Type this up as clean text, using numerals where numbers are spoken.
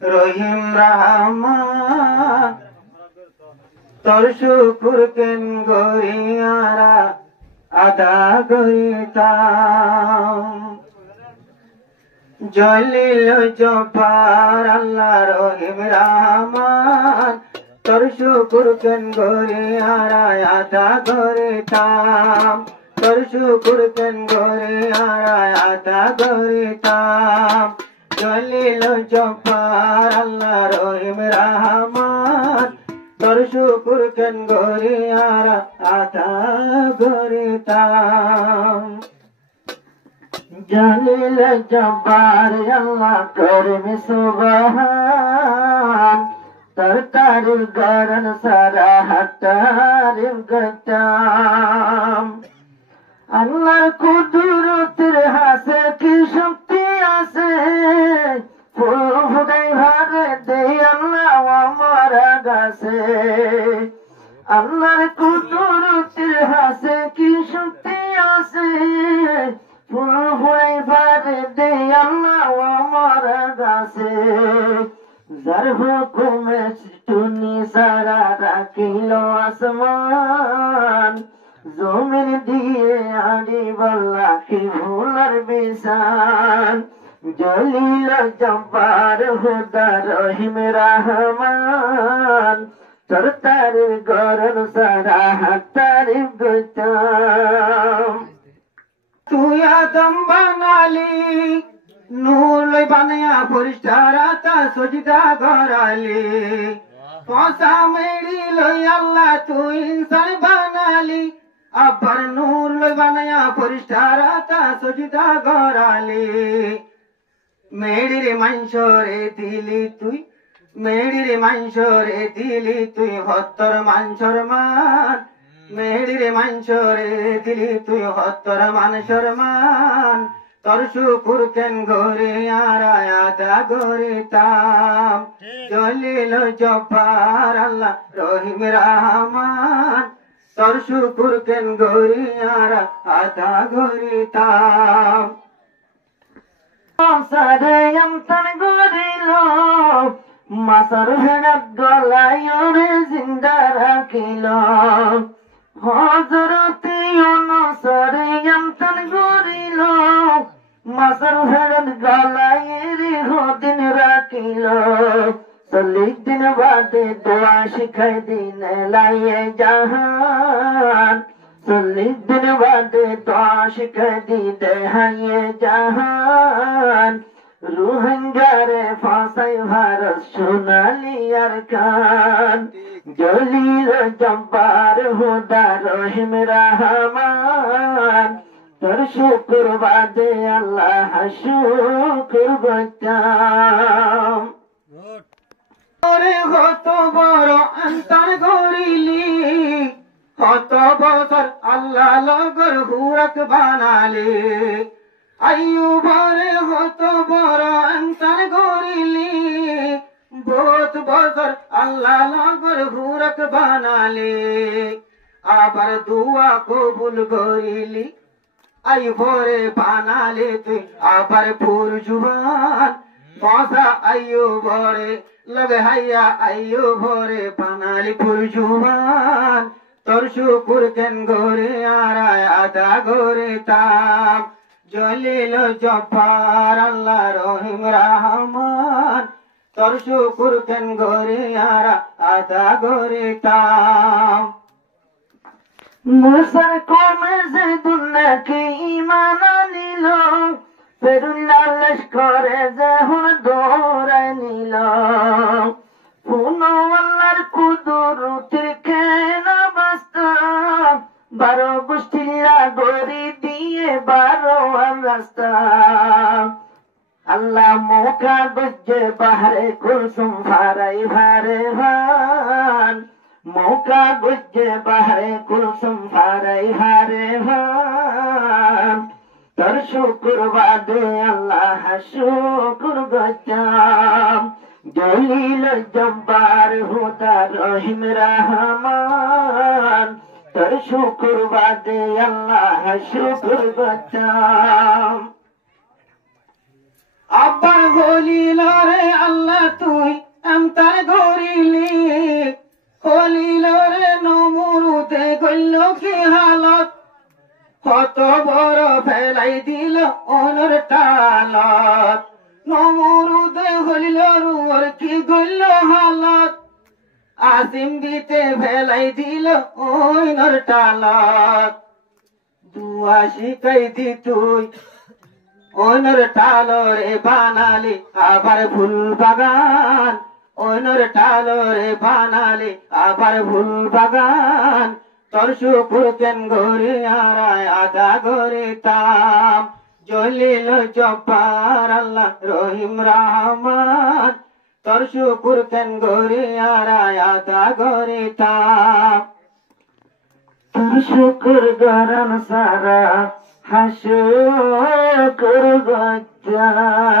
রহিম রহমান তোর শুকুর কেন গরিয়ারা আদা করিতাম জলিল জব্বার আল্লাহ রহিম রহমান তোর শুকুর কেন গরিয়ারা আদা করিতাম তোর শুকুর কেন গরিয়ারা আদা করিতাম জলিল জব্বার আল্লাহ রহিম রহমান তোর শুকুর কেন গরিয়ারা আদা করিতাম জলিল জব্বার আল্লাহ করিম সুবহান তোর তারিফ গরন সারা হাতারিফ গতাম আল্লাহর কুদরতের হাসে কি শক্তি আছে ফুটাই ভারে দেই আল্লাহ আমার গাছে আল্লাহর কুদরতের হাসে কি শক্তি আছে ফুটাই ভারে দেই আল্লাহ আমার গাছে যার হুকুমে টুনি সারা রাখিল আসমান জমিন দিয়ে আড়ি বল্লা কি ভুলার বিশান জলিল জব্বার হুদা রহিম রহমান তোর তারিফ গরন সারা হাতারিফ গতাম তুই আদম বানালি নূর বানায়া ফরিস্তার আতা সজিদা করালি পয়সা মেরি লই আল্লাহ তুই ইনসান বানালি আবার নূর লই বানায়া ফরিস্তার আতা সজিদা করালি মেরির মাংসরে দিলি তুই মেরির মাংসরে দিলি তুই হত্তর মাংসর মান মেরির মাংসরে দিলি তুই হত্তর মাংসর মান তোর শুকুর কেন গরিয়ারা আদা করিতাম জলিল জব্বার আল্লাহ রহিম রহমান তোর শুকুর কেন গরিয়ারা আদা করিতাম সারে আমতান গরিল মাসার হেনাত গলায়রে জিন্দা রাখিল হযরতে ইউনূসরে আমতান গরিল মাসার হেনাত গলায়রে হদিন রাখিল 40 দিন বাদে দোয়া শিখাই দিন লাইয়ে জাহান 40 দিন বাদে দোয়া শিখাই দিন হাইয়ে জাহান রোহিঙ্গারে ফাঁসাই ভারত সোনালি আর খান জলিল জব্বার হুদা রহিম রহমান তোর শুকুর বাদে আল্লাহ শুকুর গতাম ওরে কত বড় অন্তর গরিলি কত বছর আল্লাহ লগর হুরক বানালি আইয়ুবরে কত বড় অন্তর গরিলি বহুত বছর আল্লাহ লগর হুরক বানালি আবার দুয়া কবুল করিলি আইয়ুবরে বানালি তুই আবার পুরজুবান পয়সা আইয়ুবরে লগে হাইয়া আইয়ুবরে বানালি পুরজুবান তোর শুকুর কেন গরিয়ারা আদা করিতাম জলিল জব্বার আল্লাহ রহিম রহমান তোর শুকুর কেন গরিয়ারা আদা করিতাম মুসার কমে যে দুনিয়াকে ঈমান আনিল ফেরুল্লাহ লস্করে যখন দৌড়ায় নিল পুনো আল্লাহর কুদরতের কেন বাস্তব 12 গোষ্ঠীরা গড়ি দিয়ে 12 রাস্তা আল্লাহ মৌকা গুজ্জে বাহারে কুলসুম ফারাই ভারে ভান মৌকা গুজ্জে বাহারে কুলসুম ফারাই ভারে ভান তোর শুকুর বাদে আল্লাহ শুকুর গতাম জলিল জব্বার হুদা রহিম রহমান তোর শুকুর বাদে আল্লাহ শুকুর গতাম আব্বার বলিল রে আল্লাহ জলিলর ওর কি গইল হালত আসিম দিতে ভেলাই দিল ওই নর টালত দুয়া শিখাই দি তুই ওনর টালরে বানালি আবার ফুল বাগান ওনর টালরে বানালি আবার ফুল বাগান তোর শুকুর কেন গরি হারায় আদা গরি তাম জলিল জব্বার আল্লাহ রহিম রহমান তোর শুকুর কেন গরি হারায় আদা গরি তাম তোর শুকুর গরম সারা হাসুকুর গজ্জাম